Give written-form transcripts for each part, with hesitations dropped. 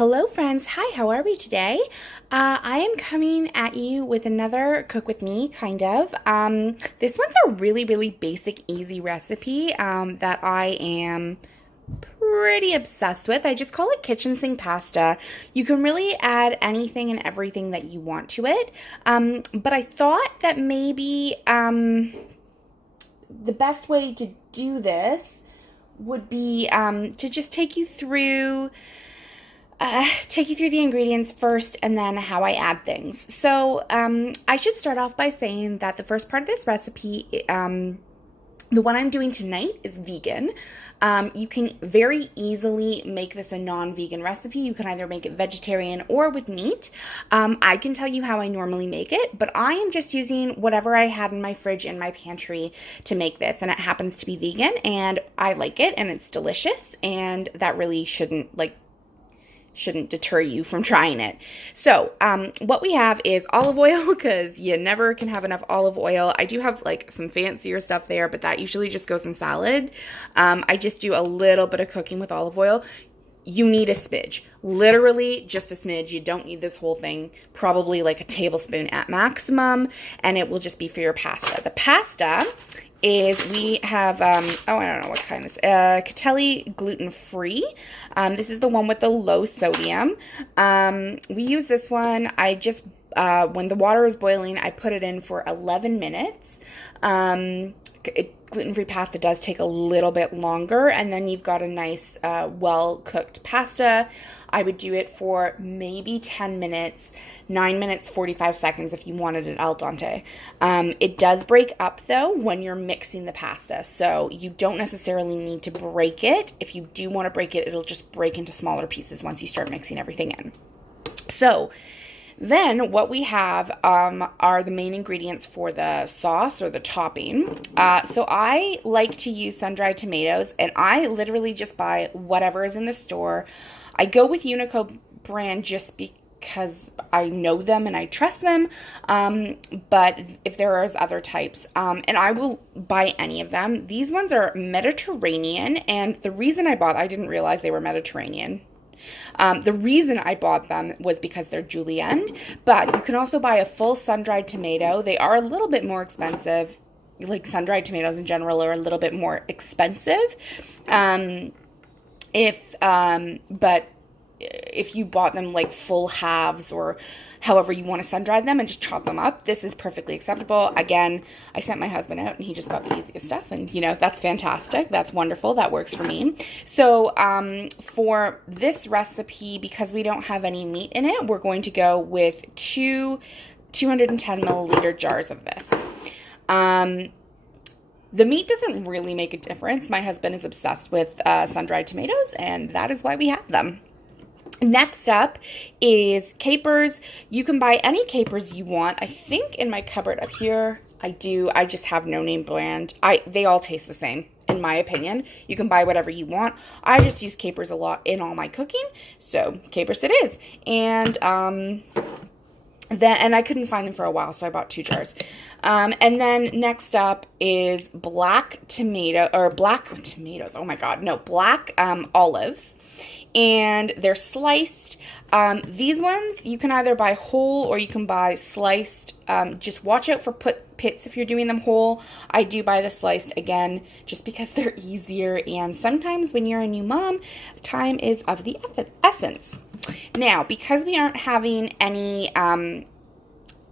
Hello, friends. Hi, how are we today? I am coming at you with another cook with me, kind of. This one's a really, really basic, easy recipe that I am pretty obsessed with. I just call it kitchen sink pasta. You can really add anything and everything that you want to it. But I thought that maybe the best way to do this would be to just take you through the ingredients first and then how I add things. So I should start off by saying that the first part of this recipe, the one I'm doing tonight, is vegan. You can very easily make this a non-vegan recipe. You can either make it vegetarian or with meat. I can tell you how I normally make it, but I am just using whatever I had in my fridge in my pantry to make this, and it happens to be vegan, and I like it, and it's delicious, and that really shouldn't deter you from trying it. So what we have is olive oil, because you never can have enough olive oil. I do have like some fancier stuff there, but that usually just goes in salad. I just do a little bit of cooking with olive oil. You need a smidge, literally just a smidge. You don't need this whole thing, probably like a tablespoon at maximum, and it will just be for your pasta. The pasta is, we have, I don't know what kind this is, Catelli gluten-free. This is the one with the low sodium. We use this one. I just, when the water is boiling, I put it in for 11 minutes. Gluten-free pasta does take a little bit longer, and then you've got a nice, well-cooked pasta. I would do it for maybe 10 minutes, 9 minutes, 45 seconds if you wanted it al dente. It does break up, though, when you're mixing the pasta, so you don't necessarily need to break it. If you do want to break it, it'll just break into smaller pieces once you start mixing everything in. So then what we have are the main ingredients for the sauce or the topping. So I like to use sun-dried tomatoes, and I literally just buy whatever is in the store. I go with Unico brand just because I know them and I trust them, but if there is other types, and I will buy any of them. These ones are Mediterranean, and the reason I didn't realize they were Mediterranean. The reason I bought them was because they're julienne, but you can also buy a full sun-dried tomato. They are a little bit more expensive. Like, sun-dried tomatoes in general are a little bit more expensive. But if you bought them like full halves or however you want to sun-dry them and just chop them up, this is perfectly acceptable. Again, I sent my husband out and he just got the easiest stuff, and that's fantastic. That's wonderful. That works for me. So for this recipe, because we don't have any meat in it, we're going to go with 210 milliliter jars of this. The meat doesn't really make a difference. My husband is obsessed with sun-dried tomatoes, and that is why we have them. Next up is capers. You can buy any capers you want. I think in my cupboard up here, I do. I just have no name brand. They all taste the same, in my opinion. You can buy whatever you want. I just use capers a lot in all my cooking, so capers it is. And I couldn't find them for a while, so I bought 2 jars. And then next up is black tomatoes. Oh my God, no, black olives. And they're sliced. These ones you can either buy whole or you can buy sliced. Just watch out for pits if you're doing them whole. I do buy the sliced, again, just because they're easier, and sometimes when you're a new mom, time is of the essence. Now, because we aren't having any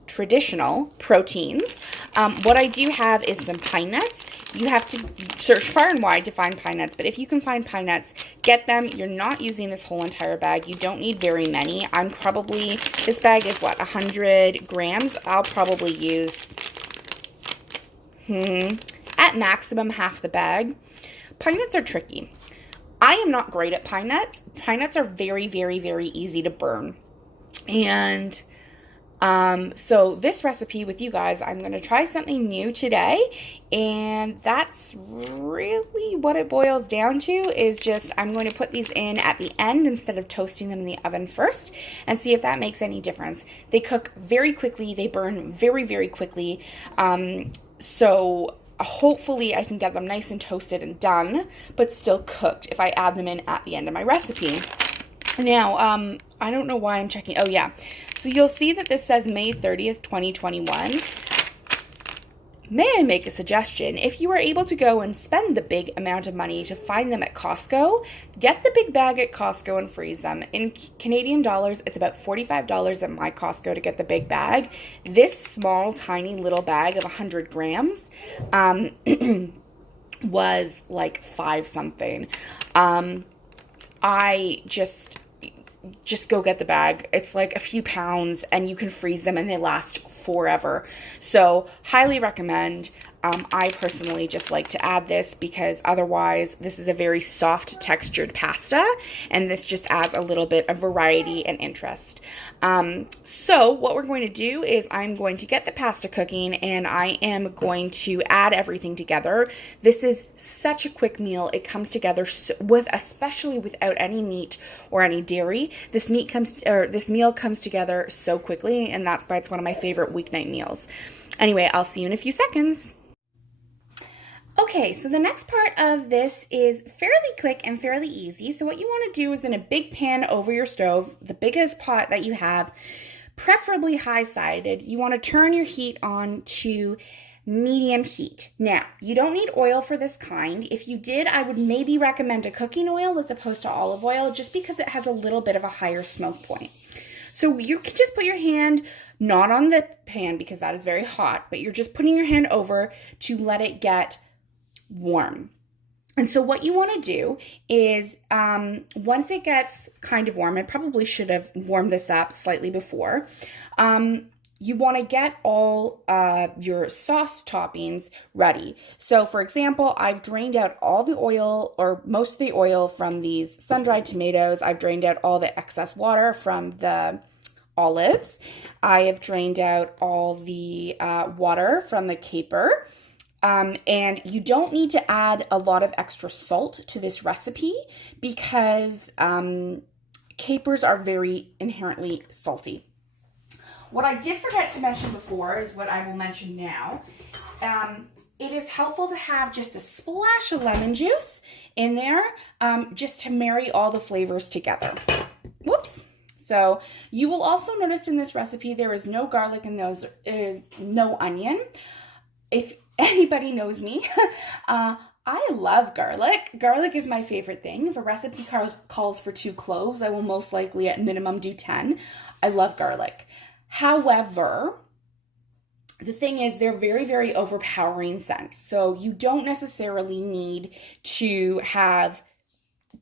traditional proteins, what I do have is some pine nuts. You have to search far and wide to find pine nuts, but if you can find pine nuts, get them. You're not using this whole entire bag. You don't need very many. This bag is 100 grams. I'll probably use, at maximum, half the bag. Pine nuts are tricky. I am not great at pine nuts. Pine nuts are very, very, very easy to burn. And so this recipe with you guys, I'm going to try something new today, and that's really what it boils down to, is just I'm going to put these in at the end instead of toasting them in the oven first, and see if that makes any difference. They cook very quickly. They burn very, very quickly. So hopefully I can get them nice and toasted and done, but still cooked if I add them in at the end of my recipe. Now, I don't know why I'm checking. Oh, yeah. So you'll see that this says May 30th, 2021. May I make a suggestion? If you are able to go and spend the big amount of money to find them at Costco, get the big bag at Costco and freeze them. In Canadian dollars, it's about $45 at my Costco to get the big bag. This small, tiny little bag of 100 grams was like $5 something. I just go get the bag. It's like a few pounds and you can freeze them and they last forever. So highly recommend. I personally just like to add this because otherwise this is a very soft textured pasta and this just adds a little bit of variety and interest. So what we're going to do is I'm going to get the pasta cooking and I am going to add everything together. This is such a quick meal. It comes together especially without any meat or any dairy. This meal comes together so quickly, and that's why it's one of my favorite weeknight meals. Anyway, I'll see you in a few seconds. Okay, so the next part of this is fairly quick and fairly easy. So what you want to do is in a big pan over your stove, the biggest pot that you have, preferably high-sided, you want to turn your heat on to medium heat. Now, you don't need oil for this kind. If you did, I would maybe recommend a cooking oil as opposed to olive oil, just because it has a little bit of a higher smoke point. So you can just put your hand, not on the pan because that is very hot, but you're just putting your hand over to let it get warm. And so what you want to do is once it gets kind of warm, I probably should have warmed this up slightly before, you want to get all your sauce toppings ready. So for example, I've drained out all the oil or most of the oil from these sun-dried tomatoes. I've drained out all the excess water from the olives. I have drained out all the water from the caper. And you don't need to add a lot of extra salt to this recipe because capers are very inherently salty. What I did forget to mention before is what I will mention now. It is helpful to have just a splash of lemon juice in there just to marry all the flavors together. Whoops. So you will also notice in this recipe there is no garlic and there is no onion. If anybody knows me, I love garlic. Garlic is my favorite thing. If a recipe calls for 2 cloves, I will most likely at minimum do 10. I love garlic. However, the thing is they're very, very overpowering scents. So you don't necessarily need to have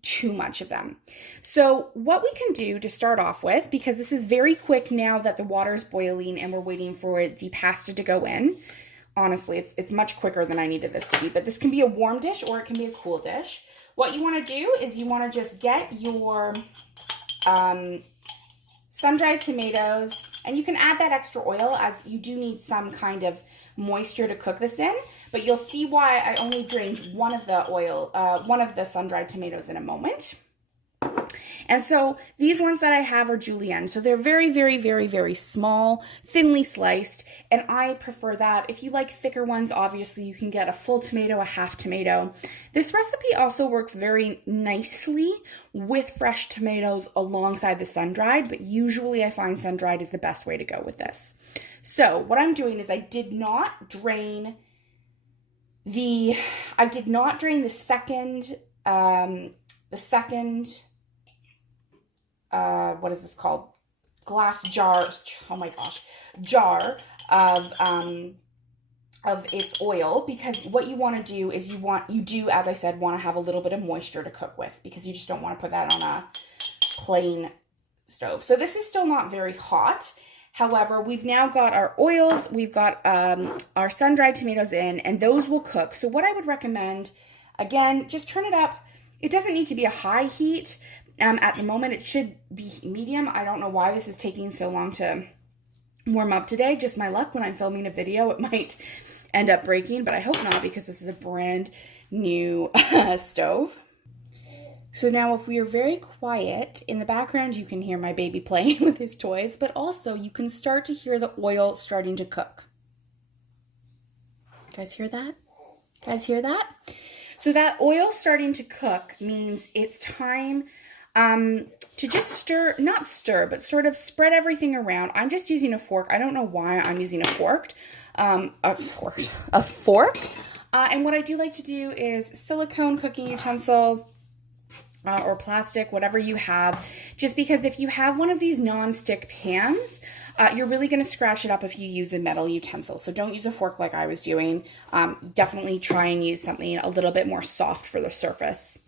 too much of them. So what we can do to start off with, because this is very quick now that the water is boiling and we're waiting for the pasta to go in. Honestly, it's much quicker than I needed this to be, but this can be a warm dish or it can be a cool dish. What you want to do is you want to just get your sun-dried tomatoes, and you can add that extra oil as you do need some kind of moisture to cook this in, but you'll see why I only drained one of the sun-dried tomatoes in a moment. And so these ones that I have are julienne. So they're very, very, very, very small, thinly sliced. And I prefer that. If you like thicker ones, obviously you can get a full tomato, a half tomato. This recipe also works very nicely with fresh tomatoes alongside the sun-dried, but usually I find sun-dried is the best way to go with this. So what I'm doing is I did not drain the second, what is this called? Glass jar. Oh my gosh, jar of its oil, because what you want to do is you do, as I said, want to have a little bit of moisture to cook with, because you just don't want to put that on a plain stove. So this is still not very hot. However, we've now got our oils, we've got our sun-dried tomatoes in, and those will cook. So what I would recommend, again, just turn it up. It doesn't need to be a high heat. At the moment, it should be medium. I don't know why this is taking so long to warm up today. Just my luck. When I'm filming a video, it might end up breaking, but I hope not, because this is a brand new stove. So now if we are very quiet, in the background you can hear my baby playing with his toys, but also you can start to hear the oil starting to cook. You guys hear that? Guys hear that? So that oil starting to cook means it's time to just stir, not stir, but sort of spread everything around. I'm just using a fork. I don't know why I'm using a fork. And what I do like to do is silicone cooking utensil, or plastic, whatever you have, just because if you have one of these non-stick pans, you're really going to scratch it up if you use a metal utensil. So don't use a fork like I was doing. Definitely try and use something a little bit more soft for the surface.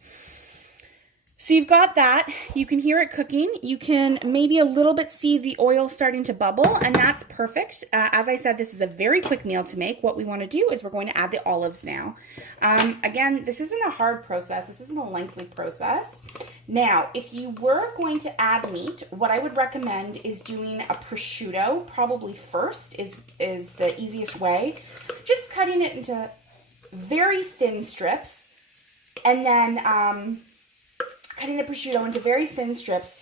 So you've got that. You can hear it cooking. You can maybe a little bit see the oil starting to bubble, and that's perfect. As I said, this is a very quick meal to make. What we want to do is we're going to add the olives now. Again, this isn't a hard process. This isn't a lengthy process. Now, if you were going to add meat, what I would recommend is doing a prosciutto probably first is the easiest way. Just cutting it into very thin strips, and then cutting the prosciutto into very thin strips,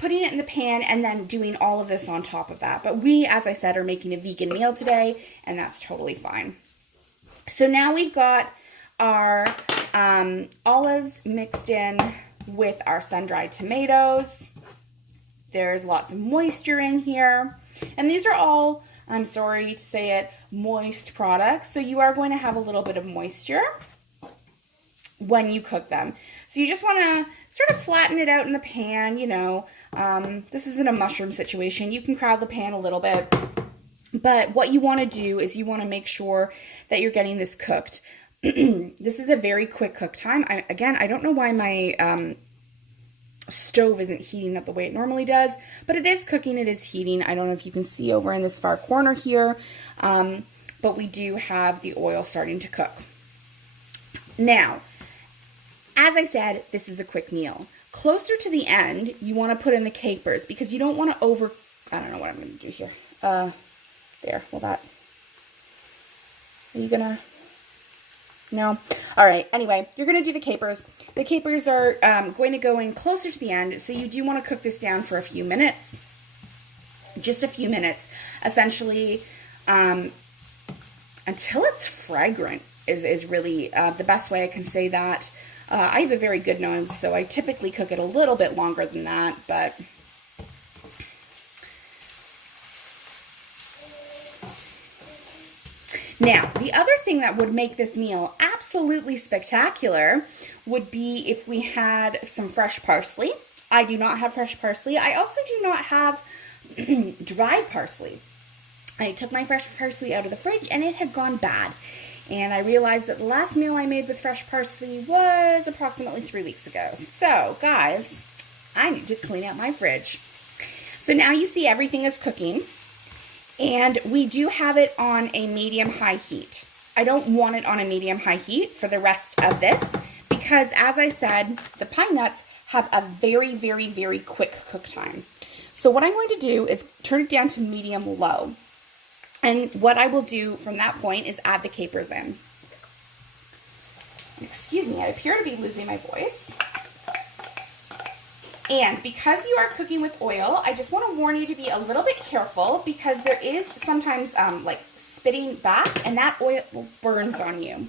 putting it in the pan, and then doing all of this on top of that. But we, as I said, are making a vegan meal today, and that's totally fine. So now we've got our olives mixed in with our sun-dried tomatoes. There's lots of moisture in here. And these are all, I'm sorry to say it, moist products. So you are going to have a little bit of moisture when you cook them. So you just want to sort of flatten it out in the pan, you know. This isn't a mushroom situation. You can crowd the pan a little bit. But what you want to do is you want to make sure that you're getting this cooked. This is a very quick cook time. I don't know why my stove isn't heating up the way it normally does, but it is cooking, it is heating. I don't know if you can see over in this far corner here, but we do have the oil starting to cook. Now, as I said, this is a quick meal. Closer to the end, you want to put in the capers because you don't want to I don't know what I'm going to do here. There, well that, are you going to, no? All right, anyway, you're going to do the capers. The capers are going to go in closer to the end, so you do want to cook this down for a few minutes. Just a few minutes, essentially, until it's fragrant is really the best way I can say that. I have a very good nose, so I typically cook it a little bit longer than that, but now, the other thing that would make this meal absolutely spectacular would be if we had some fresh parsley. I do not have fresh parsley. I also do not have dried parsley. I took my fresh parsley out of the fridge and it had gone bad. And I realized that the last meal I made with fresh parsley was approximately 3 weeks ago. So, guys, I need to clean out my fridge. So now you see everything is cooking. And we do have it on a medium-high heat. I don't want it on a medium-high heat for the rest of this because, as I said, the pine nuts have a very, very, very quick cook time. So what I'm going to do is turn it down to medium-low. And what I will do from that point is add the capers in. Excuse me, I appear to be losing my voice. And because you are cooking with oil, I just want to warn you to be a little bit careful because there is sometimes like spitting back and that oil burns on you.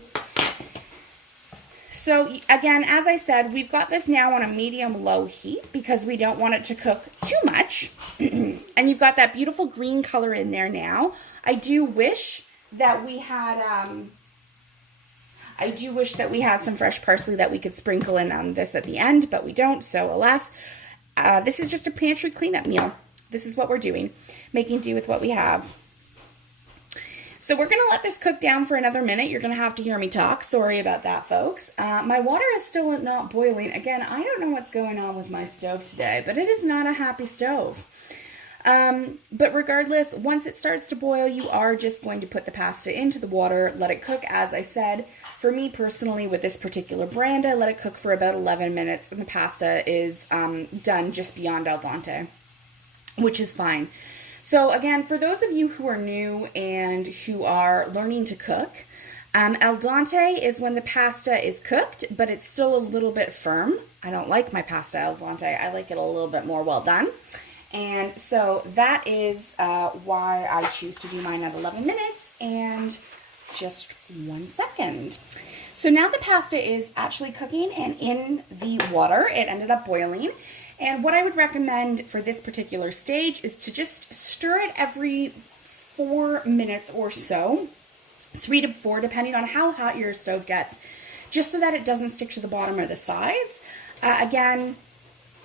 So again, as I said, we've got this now on a medium-low heat because we don't want it to cook too much. And you've got that beautiful green color in there now. I do wish that we had some fresh parsley that we could sprinkle in on this at the end, but we don't, so alas. This is just a pantry cleanup meal. This is what we're doing, making do with what we have. So we're going to let this cook down for another minute. You're going to have to hear me talk. Sorry about that, folks. My water is still not boiling. Again, I don't know what's going on with my stove today, but it is not a happy stove. But regardless, once it starts to boil, you are just going to put the pasta into the water, let it cook. As I said, for me personally, with this particular brand, I let it cook for about 11 minutes, and the pasta is done just beyond al dente, which is fine. So again, for those of you who are new and who are learning to cook, al dente is when the pasta is cooked, but it's still a little bit firm. I don't like my pasta al dente. I like it a little bit more well done. And so that is why I choose to do mine at 11 minutes and just 1 second. So now the pasta is actually cooking and in the water. It ended up boiling. And what I would recommend for this particular stage is to just stir it every 4 minutes or so, 3 to 4, depending on how hot your stove gets, just so that it doesn't stick to the bottom or the sides. Again,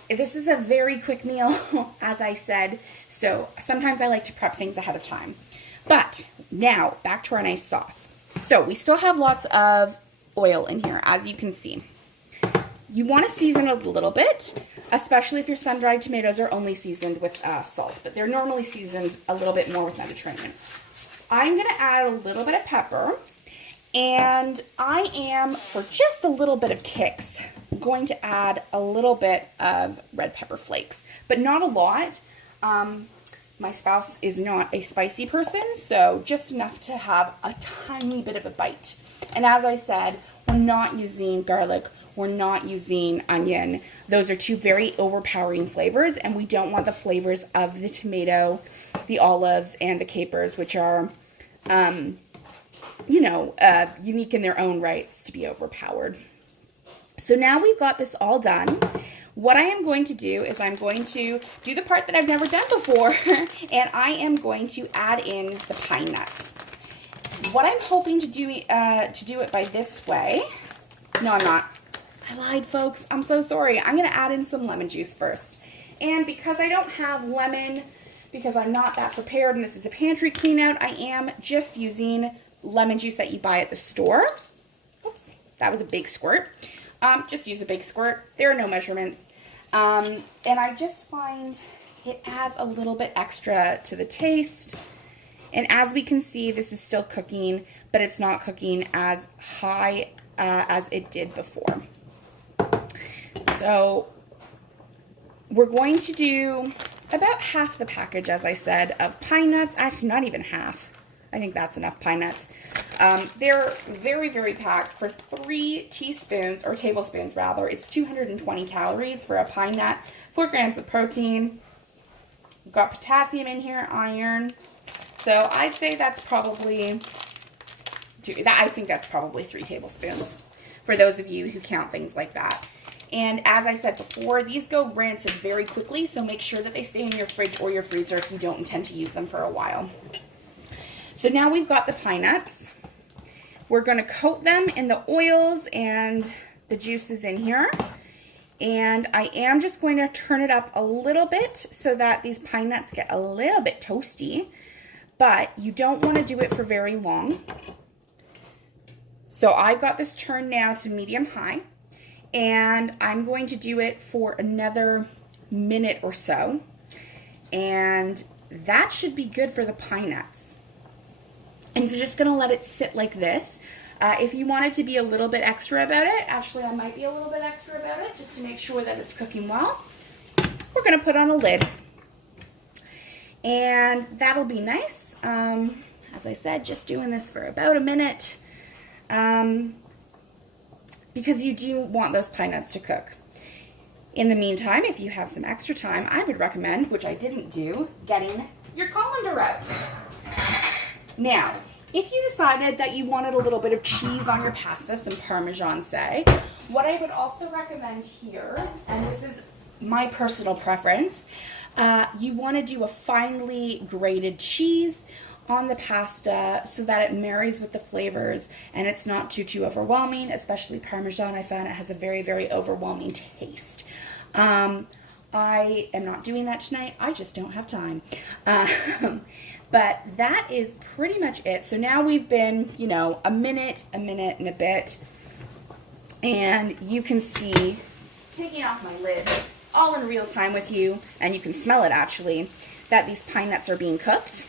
this is a very quick meal, as I said, so sometimes I like to prep things ahead of time. But now, back to our nice sauce. So we still have lots of oil in here, as you can see. You want to season it a little bit, especially if your sun-dried tomatoes are only seasoned with salt, but they're normally seasoned a little bit more with Mediterranean. I'm going to add a little bit of pepper, and I am, for just a little bit of kicks, going to add a little bit of red pepper flakes, but not a lot. My spouse is not a spicy person, so just enough to have a tiny bit of a bite. And as I said, we're not using garlic, we're not using onion. Those are two very overpowering flavors, and we don't want the flavors of the tomato, the olives, and the capers, which are, unique in their own rights, to be overpowered. So now we've got this all done. What I am going to do is I'm going to do the part that I've never done before, and I am going to add in the pine nuts. What I'm hoping to do it by this way. No, I'm not. I lied, folks. I'm so sorry. I'm going to add in some lemon juice first. And because I don't have lemon, because I'm not that prepared, and this is a pantry clean out, I am just using lemon juice that you buy at the store. Oops, that was a big squirt. Just use a big squirt. There are no measurements. And I just find it adds a little bit extra to the taste. And as we can see, this is still cooking, but it's not cooking as high as it did before. So we're going to do about half the package, as I said, of pine nuts. Actually, not even half. I think that's enough pine nuts. They're very, very packed. For 3 teaspoons, or tablespoons rather, it's 220 calories for a pine nut, 4 grams of protein. We've got potassium in here, iron. So I'd say that's probably, I think that's probably 3 tablespoons for those of you who count things like that. And as I said before, these go rancid very quickly, so make sure that they stay in your fridge or your freezer if you don't intend to use them for a while. So now we've got the pine nuts. We're going to coat them in the oils and the juices in here. And I am just going to turn it up a little bit so that these pine nuts get a little bit toasty. But you don't want to do it for very long. So I've got this turned now to medium-high. And I'm going to do it for another minute or so. And that should be good for the pine nuts. And you're just going to let it sit like this. If you wanted to be a little bit extra about it, actually I might be a little bit extra about it, just to make sure that it's cooking well, we're going to put on a lid. And that'll be nice. As I said, just doing this for about a minute. Because you do want those pine nuts to cook. In the meantime, if you have some extra time, I would recommend, which I didn't do, getting your colander out. Now, if you decided that you wanted a little bit of cheese on your pasta, some Parmesan say, what I would also recommend here, and this is my personal preference, you want to do a finely grated cheese on the pasta so that it marries with the flavors and it's not too overwhelming, especially Parmesan. I found it has a very, very overwhelming taste. I am not doing that tonight. I just don't have time. But that is pretty much it. So now we've been, a minute and a bit. And you can see, taking off my lid, all in real time with you, and you can smell it actually, that these pine nuts are being cooked.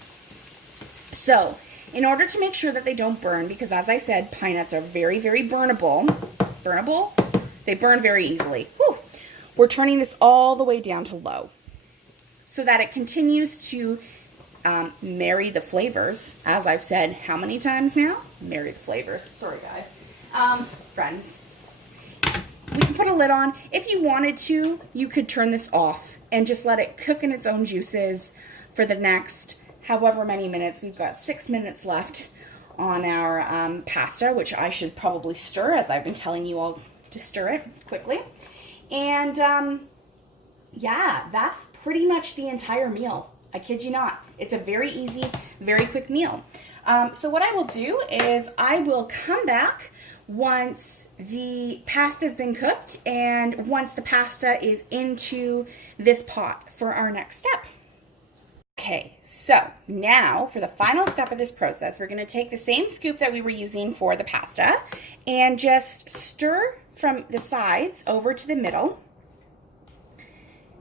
So, in order to make sure that they don't burn, because as I said, pine nuts are very, very burnable. Burnable? They burn very easily. Whew. We're turning this all the way down to low so that it continues to marry the flavors. As I've said how many times now? Marry the flavors. Sorry, guys. Friends. We can put a lid on. If you wanted to, you could turn this off and just let it cook in its own juices for the next however many minutes. We've got 6 minutes left on our pasta, which I should probably stir, as I've been telling you all to stir it quickly. And yeah, that's pretty much the entire meal. I kid you not. It's a very easy, very quick meal. So what I will do is I will come back once the pasta has been cooked and once the pasta is into this pot for our next step. Okay, so now for the final step of this process, we're going to take the same scoop that we were using for the pasta and just stir from the sides over to the middle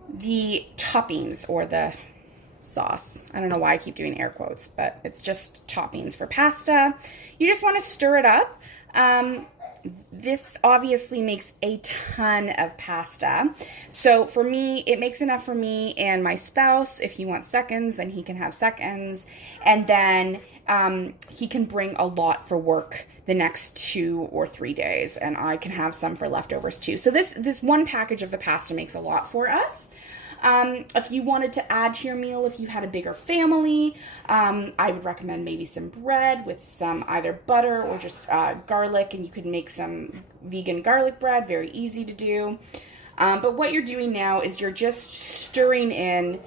the toppings or the sauce. I don't know why I keep doing air quotes, but it's just toppings for pasta. You just want to stir it up. This obviously makes a ton of pasta. So for me, it makes enough for me and my spouse. If he wants seconds, then he can have seconds. And then he can bring a lot for work the next 2 or 3 days, and I can have some for leftovers too. So this one package of the pasta makes a lot for us. If you wanted to add to your meal, if you had a bigger family, I would recommend maybe some bread with some either butter or just garlic, and you could make some vegan garlic bread, very easy to do. But what you're doing now is you're just stirring in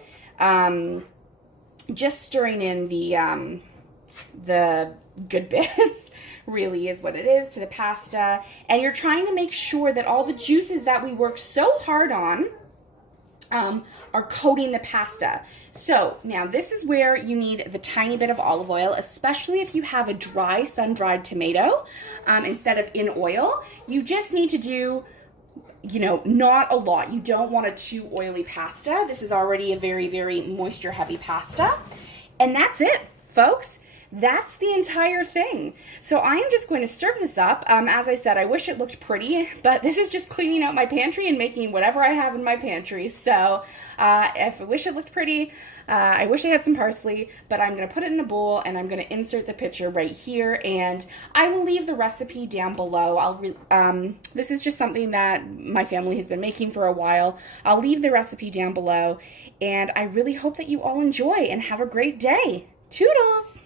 the good bits, really is what it is, to the pasta. And you're trying to make sure that all the juices that we worked so hard on are coating the pasta. So now this is where you need the tiny bit of olive oil, especially if you have a dry sun-dried tomato instead of in oil. You just need to do, you know, not a lot. You don't want a too oily pasta. This is already a very, very moisture heavy pasta. And that's it, folks. That's the entire thing. So I am just going to serve this up. As I said, I wish it looked pretty, but this is just cleaning out my pantry and making whatever I have in my pantry. So if I wish it looked pretty, I wish I had some parsley, but I'm going to put it in a bowl and I'm going to insert the picture right here, and I will leave the recipe down below. This is just something that my family has been making for a while. I'll leave the recipe down below, and I really hope that you all enjoy and have a great day. Toodles!